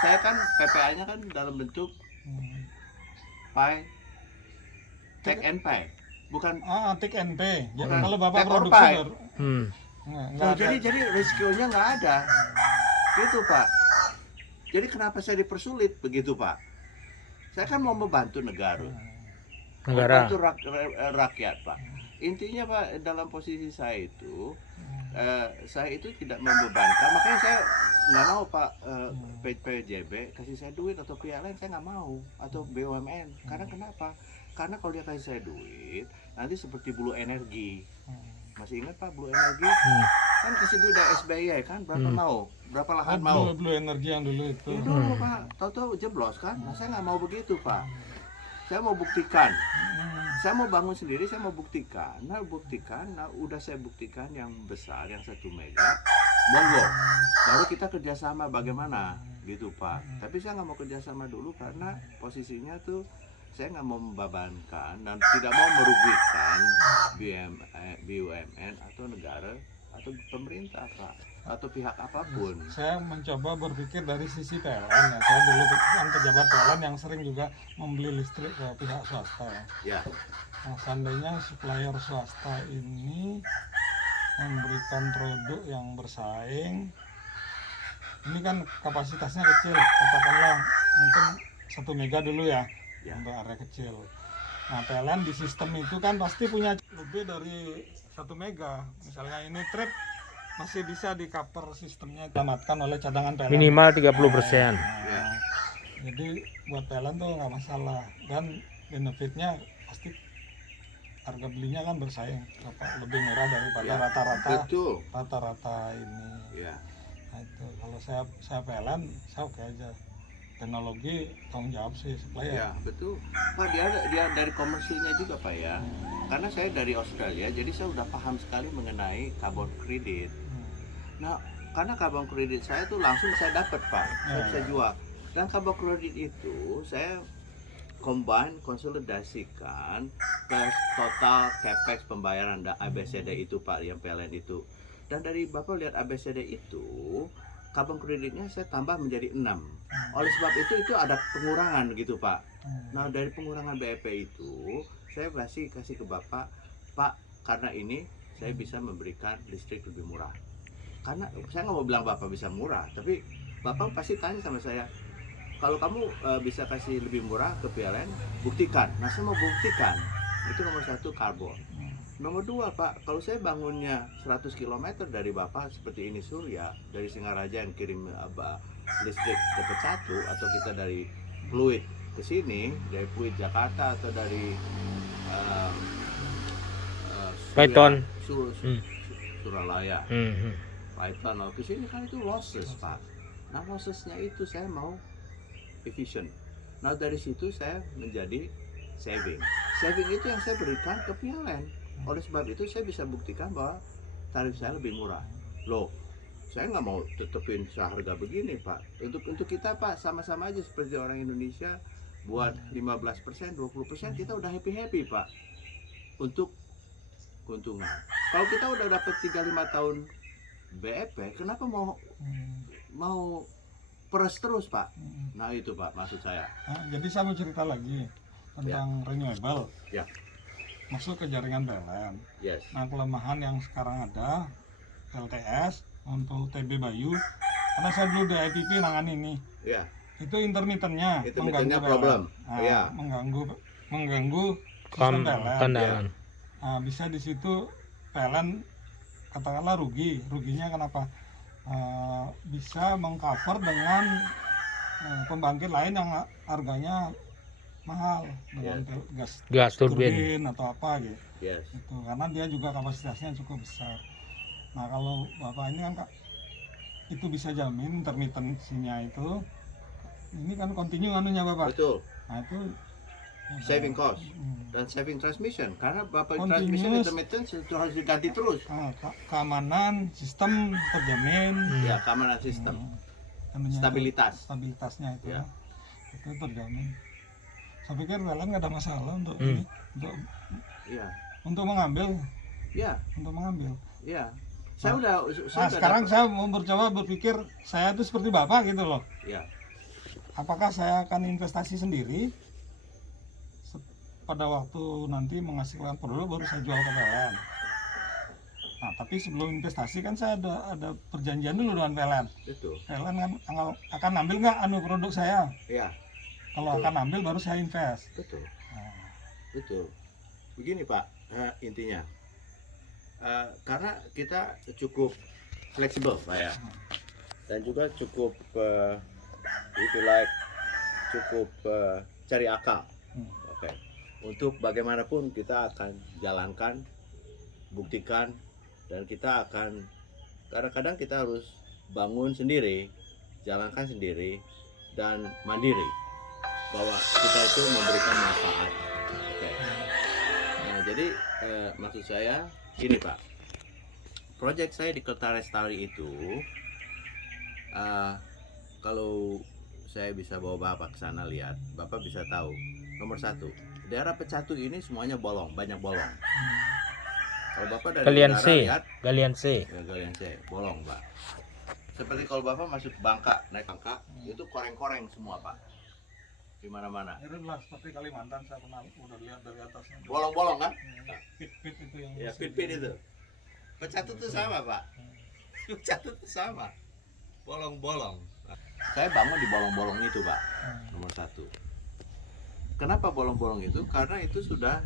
Saya kan PPA-nya kan dalam bentuk pay, take and pay, bukan. Take and pay. Bukan. Kalau Bapak Take or produksi pay. nggak ada. Jadi resikonya nggak ada, gitu Pak. Jadi kenapa saya dipersulit begitu Pak? Saya kan mau membantu negara. Membantu rakyat Pak. Intinya Pak, dalam posisi saya itu tidak membebankan, makanya saya nggak mau Pak PJB kasih saya duit atau pihak lain, saya nggak mau, atau BUMN. Karena kenapa? Karena kalau dia kasih saya duit nanti seperti Blue Energy. Masih ingat Pak Blue Energy? Kan kasih duit dari SBY kan, berapa lahan mau? Blue Energy yang dulu itu. Itu Pak, tahu-tahu jeblos kan? Nah, saya nggak mau begitu Pak. Saya mau buktikan. Saya mau bangun sendiri, saya mau buktikan. Nah, udah saya buktikan yang besar, yang 1 mega. Monggo. Baru kita kerjasama bagaimana, gitu Pak. Tapi saya nggak mau kerjasama dulu karena posisinya tuh saya nggak mau membebankan dan tidak mau merugikan BUMN atau negara atau pemerintah Pak, atau pihak apapun. Saya mencoba berpikir dari sisi PLN ya. Saya dulu kan pejabat PLN yang sering juga membeli listrik ke pihak swasta. Ya. Nah, seandainya supplier swasta ini memberikan produk yang bersaing, ini kan kapasitasnya kecil, katakanlah mungkin 1 mega dulu ya. Untuk area kecil. Nah, PLN di sistem itu kan pasti punya lebih dari 1 mega. Misalnya ini trip masih bisa di cover sistemnya, ditamatkan oleh cadangan PLN minimal 30%. Jadi buat PLN tuh nggak masalah, dan benefitnya pasti harga belinya kan bersaing, lebih murah daripada rata-rata ini. Nah, itu kalau saya PLN, saya oke aja. Teknologi tanggung jawab sih supplier. Ya betul Pak, dia dari komersilnya juga Pak ya. Karena saya dari Australia, jadi saya udah paham sekali mengenai carbon credit. Nah, karena carbon credit saya tuh langsung saya dapat Pak, saya bisa jual. Dan carbon credit itu saya konsolidasikan ke total capex pembayaran ABCD itu Pak, yang PLN itu. Dan dari Bapak lihat ABCD itu, carbon kreditnya saya tambah menjadi 6. Oleh sebab itu ada pengurangan gitu Pak. Nah, dari pengurangan BEP itu saya kasih ke Bapak, Pak, karena ini saya bisa memberikan listrik lebih murah. Karena saya nggak mau bilang Bapak bisa murah, tapi Bapak pasti tanya sama saya, kalau kamu bisa kasih lebih murah ke PLN, buktikan. Nah, saya mau buktikan. Itu nomor 1 karbon. Nomor 2 Pak, kalau saya bangunnya 100 km dari Bapak seperti ini Surya, dari Singaraja yang kirim listrik ke Pecatu, atau kita dari Pluit ke sini, dari Pluit Jakarta atau dari Python Suralaya, Python ke sini kan itu losses Pak. Nah, lossesnya itu saya mau efficient. Nah, dari situ saya menjadi saving itu yang saya berikan ke PLN. Oleh sebab itu saya bisa buktikan bahwa tarif saya lebih murah. Loh, saya nggak mau tetepin seharga begini Pak. Untuk kita Pak, sama-sama aja seperti orang Indonesia, buat 15%, 20% kita udah happy Pak untuk keuntungan. Kalau kita udah dapat 3-5 tahun BEP, kenapa mau peres terus Pak? Nah, itu Pak maksud saya. Jadi saya mau cerita lagi tentang renewable. Ya. Masuk ke jaringan PLN. Yes. Nah, kelemahan yang sekarang ada LTS untuk TB Bayu, karena saya dulu di IPP nangani ini. Ya. Itu intermittennya mengganggu problem. Mengganggu sistem PLN. Ya. Nah, bisa di situ PLN katakanlah ruginya kenapa? Bisa mengcover dengan pembangkit lain yang harganya mahal, dengan gas turbin atau apa gitu. Itu karena dia juga kapasitasnya cukup besar. Nah, kalau Bapak ini kan itu bisa jamin intermittensinya itu, ini kan continue anunya Bapak. Betul. Nah, itu saving cost dan saving transmission, karena Bapak transmission intermittent itu harus diganti terus. Keamanan sistem terjamin. Ya, keamanan sistem. Stabilitasnya itu itu terjamin. Saya pikir PLN nggak ada masalah untuk ini, untuk mengambil. Saya sekarang saya mau mencoba berpikir saya itu seperti Bapak gitu loh. apakah saya akan investasi sendiri pada waktu nanti menghasilkan produk baru saya jual ke PLN. Nah, tapi sebelum investasi kan saya ada perjanjian dulu dengan PLN. Itu. PLN kan akan ambil nggak produk saya? Iya. Kalau Betul. akan ambil baru saya invest. Betul. Nah, Betul. Begini Pak, intinya karena kita cukup fleksibel Pak ya, dan juga cukup if you like cukup cari akal. Oke. Untuk bagaimanapun kita akan jalankan, buktikan, dan kita akan kadang-kadang kita harus bangun sendiri, jalankan sendiri, dan mandiri bahwa kita itu memberikan manfaat. Oke. Nah, jadi maksud saya gini Pak, proyek saya di Kota Lestari itu kalau saya bisa bawa Bapak ke sana lihat, Bapak bisa tahu. Nomor satu, daerah Pecatu ini semuanya bolong, banyak bolong. Kalau Bapak dari Galian udara C, lihat, Galian C. ya Galian C, bolong Pak. Seperti kalau Bapak masuk Bangka, naik Bangka, itu koreng-koreng semua Pak. Di mana-mana. itu lah seperti Kalimantan saya pernah udah lihat dari atasnya. Bolong-bolong kan? Pit-pit itu yang Ya, pit-pit itu. Pecatu itu sama Pak. Pecatu itu sama. Bolong-bolong. Saya bangun di bolong-bolong itu Pak. Nomor satu. Kenapa bolong-bolong itu? Karena itu sudah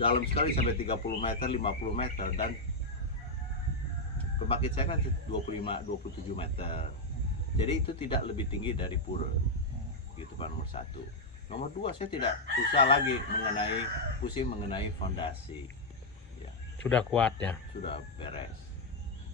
dalam sekali sampai 30 meter, 50 meter, dan pembangkit saya kan 25-27 meter. Jadi itu tidak lebih tinggi dari pura. Gitu Pak, nomor satu. Nomor dua, saya tidak susah lagi pusing mengenai fondasi. Ya, Sudah kuat ya. sudah beres.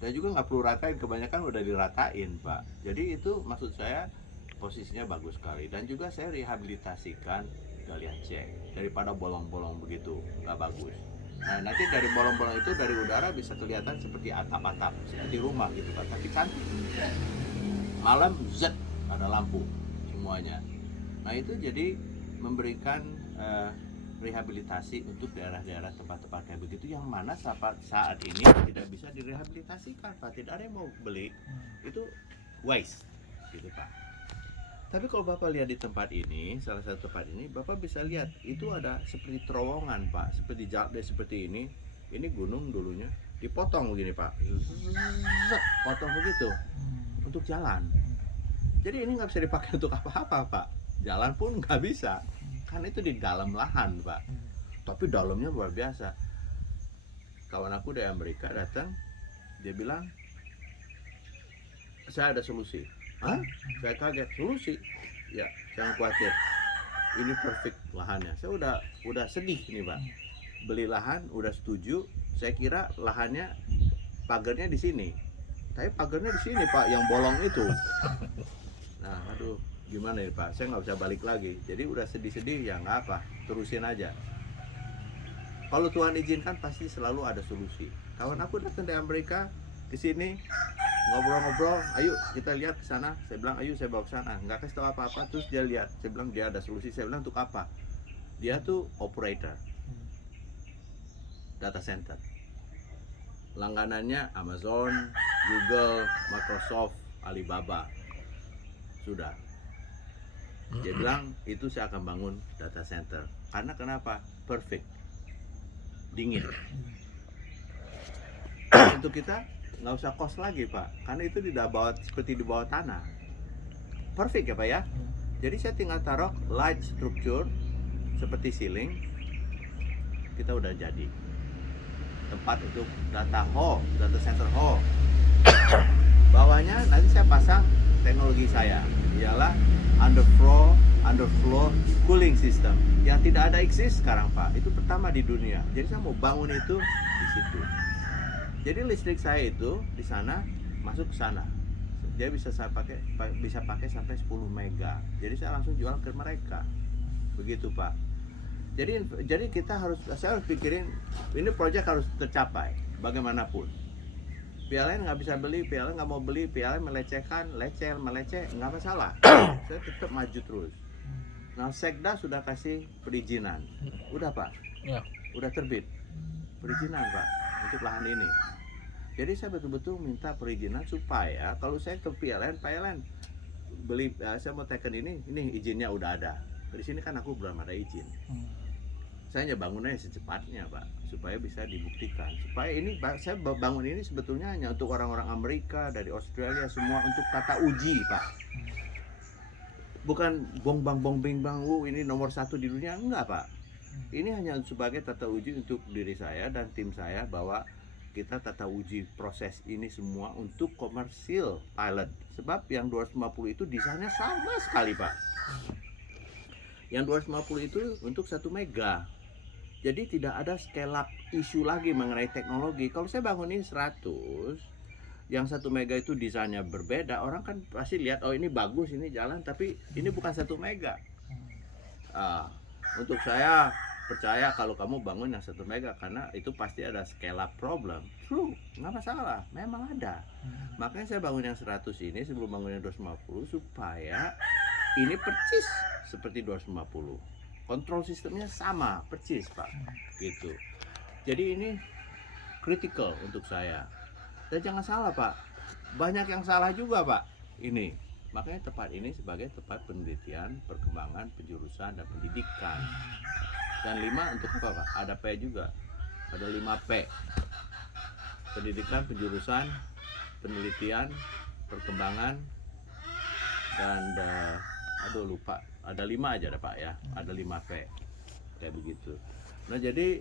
Dan juga nggak perlu ratain, kebanyakan udah diratain Pak. Jadi itu maksud saya posisinya bagus sekali. Dan juga saya rehabilitasikan Galian C daripada bolong-bolong begitu, nggak bagus. Nah, nanti dari bolong-bolong itu dari udara bisa kelihatan seperti atap-atap, seperti rumah gitu Pak, tapi cantik. Malam zet ada lampu semuanya. Nah, itu jadi memberikan rehabilitasi untuk daerah-daerah tempat-tempat kayak begitu yang mana saat ini tidak bisa direhabilitasikan Pak, tidak ada yang mau beli, itu waste gitu Pak. Tapi kalau Bapak lihat di tempat ini, salah satu tempat ini, Bapak bisa lihat itu ada seperti terowongan Pak, seperti seperti ini gunung dulunya dipotong begini Pak, zet, potong begitu untuk jalan. Jadi ini nggak bisa dipakai untuk apa-apa Pak, jalan pun nggak bisa, karena itu di dalam lahan Pak. Tapi dalamnya luar biasa. Kawan aku dari Amerika datang, dia bilang, saya ada solusi. Hah? Saya kaget, solusi? Ya, jangan khawatir. Ini perfect lahannya. Saya udah sedih nih Pak. Beli lahan, udah setuju. Saya kira lahannya, pagarnya di sini. Tapi pagarnya di sini Pak, yang bolong itu. Nah, aduh, gimana ya Pak? Saya nggak bisa balik lagi. Jadi udah sedih-sedih, ya nggak apa, terusin aja. Kalau Tuhan izinkan pasti selalu ada solusi. Kawan aku datang dari Amerika ke sini, ngobrol-ngobrol, ayo kita lihat ke sana. Saya bilang, ayo saya bawa ke sana. Nggak kasih tahu apa-apa, terus dia lihat. Saya bilang dia ada solusi. Saya bilang untuk apa? Dia tuh operator data center. Langganannya Amazon, Google, Microsoft, Alibaba. Sudah. Dia bilang itu saya akan bangun data center. Karena kenapa? Perfect. Dingin. Untuk kita nggak usah kos lagi Pak, karena itu seperti di bawah tanah. Perfect ya Pak ya. Jadi saya tinggal taruh light structure seperti ceiling, kita udah jadi tempat untuk data center hall. Bawahnya nanti saya pasang teknologi saya, ialah underfloor cooling system yang tidak ada exist sekarang Pak. Itu pertama di dunia. Jadi saya mau bangun itu di situ. Jadi listrik saya itu di sana masuk ke sana. Dia bisa pakai sampai 10 mega. Jadi saya langsung jual ke mereka. Begitu Pak. Jadi saya harus pikirin ini proyek harus tercapai bagaimanapun. PLN nggak bisa beli, PLN nggak mau beli, PLN meleceh, nggak masalah. Saya tetap maju terus. Nah, Sekda sudah kasih perizinan, udah Pak, Ya. udah terbit perizinan Pak untuk lahan ini. Jadi saya betul-betul minta perizinan supaya kalau saya ke PLN beli, saya mau teken ini izinnya udah ada. Di sini kan aku belum ada izin. Saya hanya bangunnya secepatnya Pak, supaya bisa dibuktikan. Supaya ini saya bangun ini sebetulnya hanya untuk orang-orang Amerika, dari Australia, semua untuk tata uji Pak. Bukan bong bing bang, ini nomor 1 di dunia, enggak Pak. Ini hanya sebagai tata uji untuk diri saya dan tim saya, bahwa kita tata uji proses ini semua untuk komersil pilot. Sebab yang 250 itu desainnya sama sekali Pak. Yang 250 itu untuk 1 mega. Jadi tidak ada scale up isu lagi mengenai teknologi. Kalau saya bangunin 100, yang 1 mega itu desainnya berbeda, orang kan pasti lihat, oh ini bagus, ini jalan, tapi ini bukan 1 mega. Untuk saya percaya kalau kamu bangun yang 1 mega, karena itu pasti ada scale up problem. True, nggak masalah, memang ada. Makanya saya bangun yang 100 ini sebelum bangun yang 250, supaya ini persis seperti 250. Kontrol sistemnya sama, persis Pak, gitu. Jadi ini critical untuk saya. Dan jangan salah Pak, banyak yang salah juga Pak ini. Makanya tempat ini sebagai tempat penelitian, perkembangan, penjurusan, dan pendidikan. Dan 5 untuk apa Pak? Ada P juga, ada 5P. Pendidikan, penjurusan, penelitian, perkembangan, dan aduh lupa, ada 5 aja ada Pak ya, ada 5P kayak begitu. Nah jadi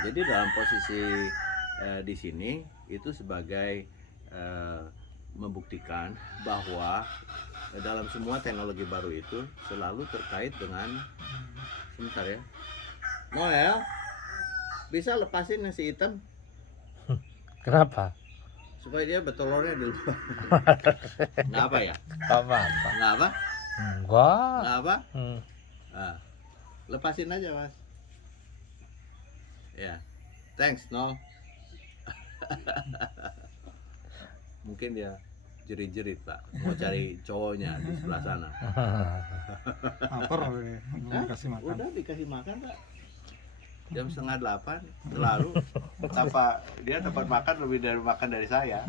dalam posisi di sini itu sebagai membuktikan bahwa dalam semua teknologi baru itu selalu terkait dengan, sebentar ya, Noel bisa lepasin yang si hitam Kenapa? supaya dia bertelurnya dulu. Nggak apa ya? Apa-apa. Nggak apa? Enggak. Nggak apa? Nah, lepasin aja Mas. Ya, thanks no. Mungkin dia jerit-jerit Pak, mau cari cowoknya di sebelah sana. Lapar ini, belum dikasih makan. Udah dikasih makan Pak. Jam 7:30 selalu. Tanpa dia dapat makan lebih dari saya.